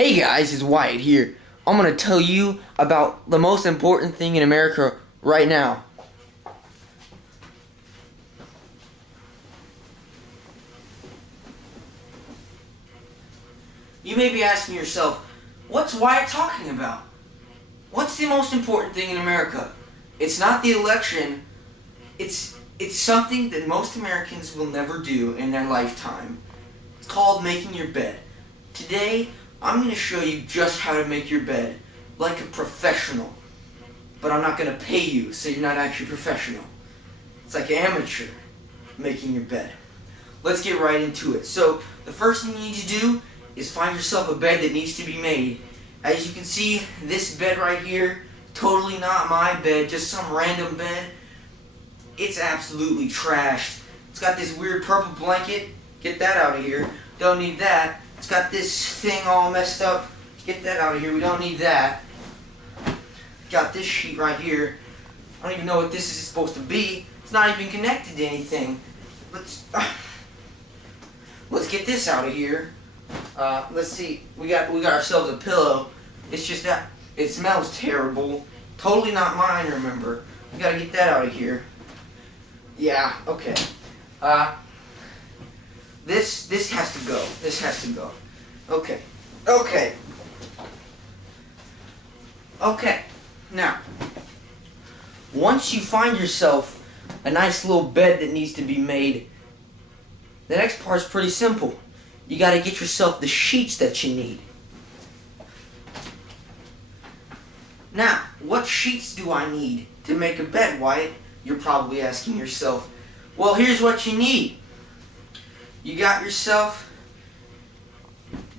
Hey guys, it's Wyatt here. I'm going to tell you about the most important thing in America right now. You may be asking yourself, what's Wyatt talking about? What's the most important thing in America? It's not the election. It's something that most Americans will never do in their lifetime. It's called making your bed. Today, I'm going to show you just how to make your bed like a professional. But I'm not going to pay you, so you're not actually professional. It's like amateur making your bed. Let's get right into it. So, the first thing you need to do is find yourself a bed that needs to be made. As you can see, this bed right here, totally not my bed, just some random bed. It's absolutely trashed. It's got this weird purple blanket. Get that out of here. Don't need that. It's got this thing all messed up. Get that out of here. We don't need that. Got this sheet right here. I don't even know what this is supposed to be. It's not even connected to anything. Let's get this out of here. Let's see. We got ourselves a pillow. It's just that it smells terrible. Totally not mine. Remember, we gotta get that out of here. Yeah. Okay. This has to go. This has to go. Okay. Okay. Okay. Now, once you find yourself a nice little bed that needs to be made, the next part's pretty simple. You got to get yourself the sheets that you need. Now, what sheets do I need to make a bed, Wyatt? You're probably asking yourself. Well, here's what you need. You got yourself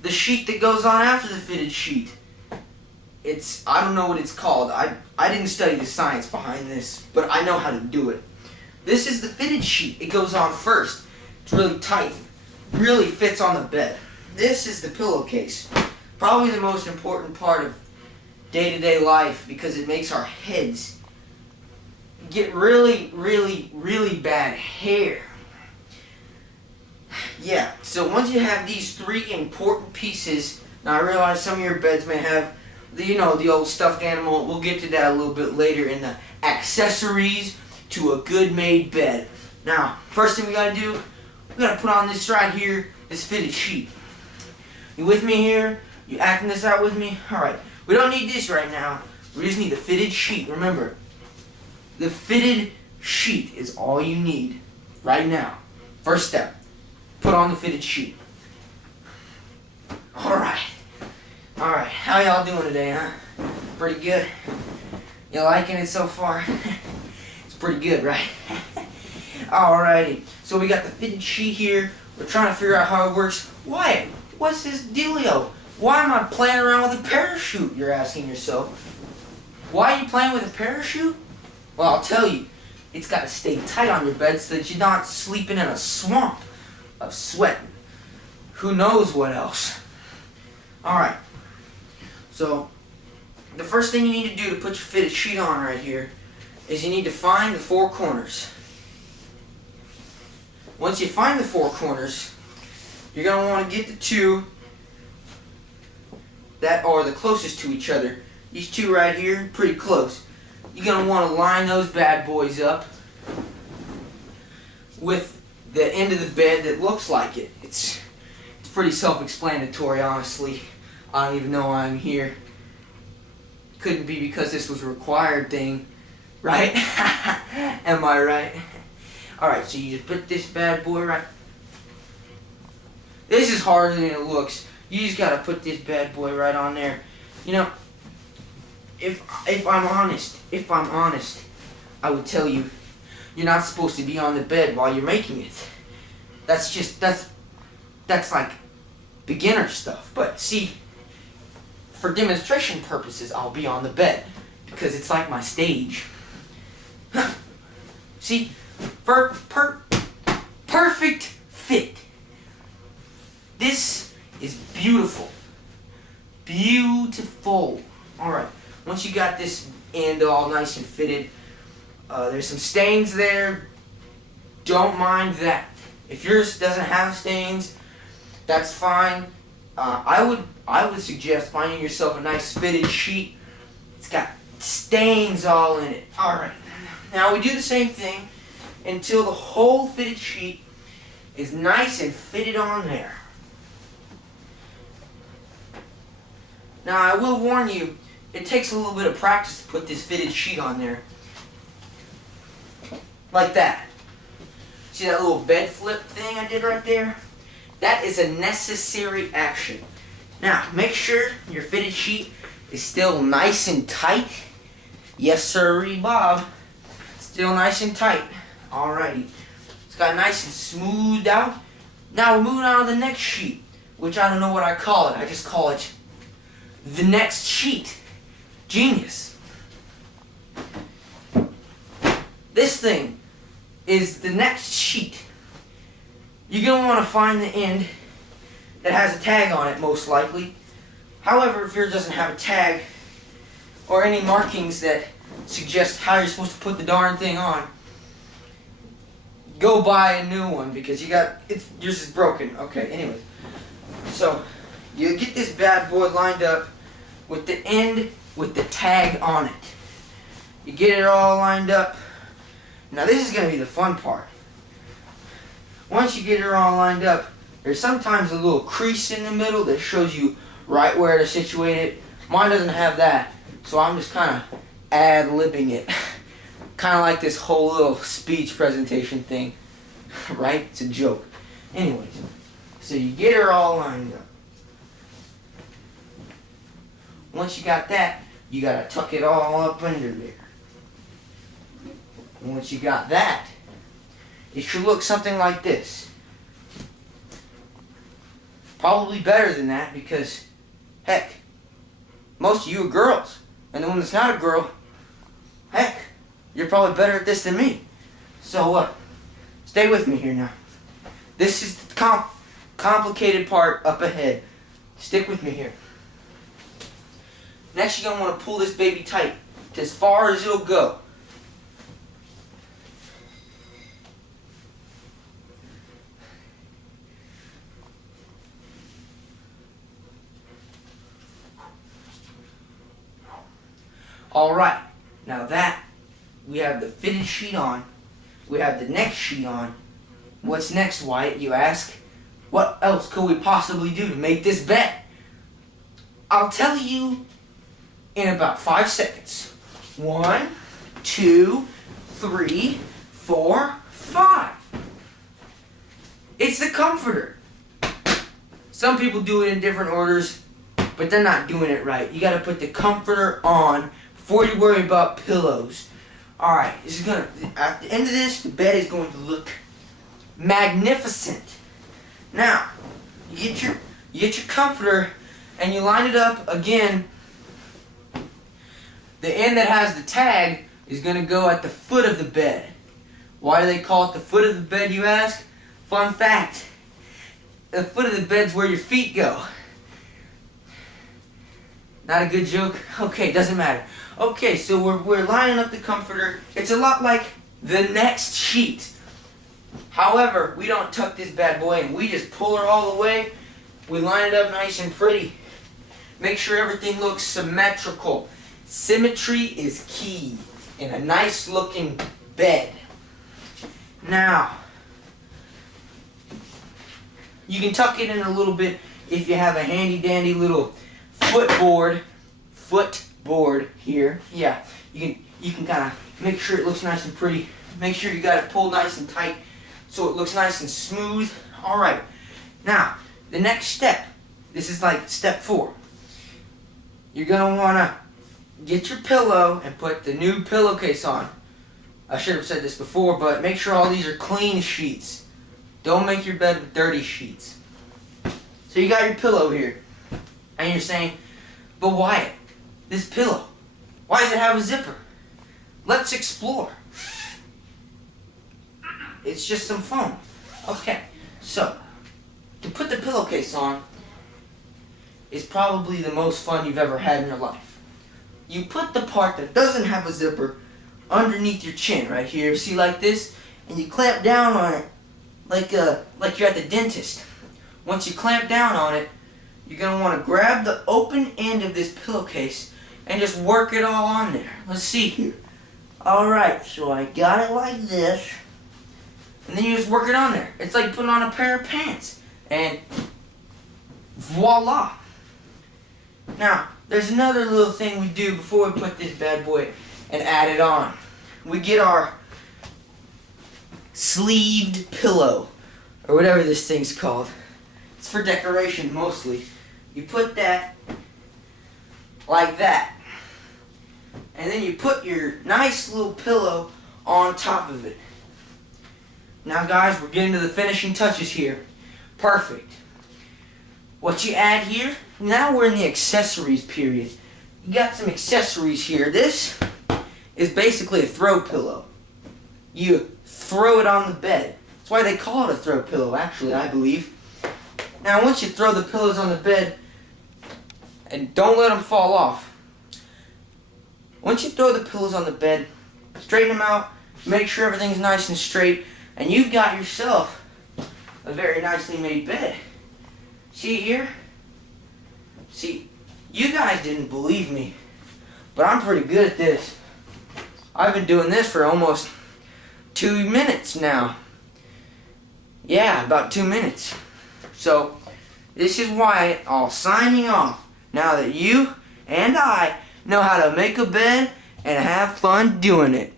the sheet that goes on after the fitted sheet. I don't know what it's called. I didn't study the science behind this, but I know how to do it. This is the fitted sheet. It goes on first. It's really tight. Really fits on the bed. This is the pillowcase. Probably the most important part of day-to-day life because it makes our heads get really, really, really bad hair. Yeah, so once you have these three important pieces, now I realize some of your beds may have the old stuffed animal. We'll get to that a little bit later in the accessories to a good made bed. Now, first thing we gotta do, we gotta put on this right here, this fitted sheet. You with me here? You acting this out with me? Alright, we don't need this right now. We just need the fitted sheet. Remember, the fitted sheet is all you need right now. First step, put on the fitted sheet. Alright, how y'all doing today, huh? Pretty good? You liking it so far? It's pretty good, right? Alrighty, so we got the fitted sheet here. We're trying to figure out how it works. Why? What's this dealio? Why am I playing around with a parachute, you're asking yourself. Why are you playing with a parachute? Well, I'll tell you. It's got to stay tight on your bed so that you're not sleeping in a swamp of sweating. Who knows what else? Alright, so the first thing you need to do to put your fitted sheet on right here is you need to find the four corners. Once you find the four corners, you're going to want to get the two that are the closest to each other. These two right here, pretty close. You're going to want to line those bad boys up with the end of the bed that looks like it. It's pretty self-explanatory, honestly. I don't even know why I'm here. Couldn't be because this was a required thing, right? Am I right? Alright, so you just put this bad boy right... This is harder than it looks. You just gotta put this bad boy right on there. You know, if I'm honest, I would tell you, you're not supposed to be on the bed while you're making it. That's like beginner stuff. But see, for demonstration purposes, I'll be on the bed because it's like my stage. See, perfect fit. This is beautiful. Beautiful. Alright, once you got this end all nice and fitted, there's some stains there. Don't mind that. If yours doesn't have stains, that's fine. I I would suggest finding yourself a nice fitted sheet. It's got stains all in it. Alright, now we do the same thing until the whole fitted sheet is nice and fitted on there. Now I will warn you, it takes a little bit of practice to put this fitted sheet on there. Like that. See that little bed flip thing I did right there? That is a necessary action. Now, make sure your fitted sheet is still nice and tight. Yes, sirree, Bob. Still nice and tight. Alrighty. It's got nice and smoothed out. Now we're moving on to the next sheet, which I don't know what I call it. I just call it the next sheet. Genius. This thing is the next sheet. You're going to want to find the end that has a tag on it, most likely. However, if yours doesn't have a tag or any markings that suggest how you're supposed to put the darn thing on, go buy a new one because yours is broken. Okay, anyways. So, you get this bad boy lined up with the end with the tag on it. You get it all lined up. Now this is going to be the fun part. Once you get it all lined up, there's sometimes a little crease in the middle that shows you right where to situate it. Mine doesn't have that, so I'm just kind of ad-libbing it. Kind of like this whole little speech presentation thing. Right? It's a joke. Anyways, so you get her all lined up. Once you got that, you got to tuck it all up under there. Once you got that, it should look something like this. Probably better than that because, heck, most of you are girls. And the one that's not a girl, heck, you're probably better at this than me. So, stay with me here now. This is the complicated part up ahead. Stick with me here. Next, you're going to want to pull this baby tight to as far as it'll go. Alright, now that we have the fitted sheet on, we have the next sheet on. What's next, Wyatt, you ask? What else could we possibly do to make this bed? I'll tell you in about 5 seconds. 1, 2, 3, 4, 5. It's the comforter. Some people do it in different orders, but they're not doing it right. You gotta put the comforter on before you worry about pillows. Alright, this is gonna, at the end of this, the bed is going to look magnificent. Now, you get your comforter and you line it up again. The end that has the tag is going to go at the foot of the bed. Why do they call it the foot of the bed, you ask? Fun fact. The foot of the bed's where your feet go. Not a good joke? Okay, doesn't matter. Okay, so we're lining up the comforter. It's a lot like the next sheet. However, we don't tuck this bad boy in. We just pull her all the way. We line it up nice and pretty. Make sure everything looks symmetrical. Symmetry is key in a nice looking bed. Now, you can tuck it in a little bit if you have a handy dandy little footboard here. Yeah, you can kind of make sure it looks nice and pretty. Make sure you got it pulled nice and tight so it looks nice and smooth. Alright, now the next step, this is like step 4. You're going to want to get your pillow and put the new pillowcase on. I should have said this before, but make sure all these are clean sheets. Don't make your bed with dirty sheets. So you got your pillow here, and you're saying, but Wyatt, this pillow, why does it have a zipper? Let's explore. It's just some foam. Okay, so to put the pillowcase on is probably the most fun you've ever had in your life. You put the part that doesn't have a zipper underneath your chin right here, see, like this, and you clamp down on it like you're at the dentist. Once you clamp down on it, you're going to want to grab the open end of this pillowcase and just work it all on there. Let's see here. Alright, so I got it like this. And then you just work it on there. It's like putting on a pair of pants. And voila. Now, there's another little thing we do before we put this bad boy and add it on. We get our sleeved pillow, or whatever this thing's called. It's for decoration mostly. You put that like that. And then you put your nice little pillow on top of it. Now guys, we're getting to the finishing touches here. Perfect. What you add here, now we're in the accessories period. You got some accessories here. This is basically a throw pillow. You throw it on the bed. That's why they call it a throw pillow, actually, I believe. Now once you throw the pillows on the bed, and don't let them fall off. Once you throw the pillows on the bed, straighten them out, make sure everything's nice and straight, and you've got yourself a very nicely made bed. See here? See, you guys didn't believe me, but I'm pretty good at this. I've been doing this for almost 2 minutes now. Yeah, about 2 minutes. So, this is why I'm signing off. Now that you and I know how to make a bed and have fun doing it.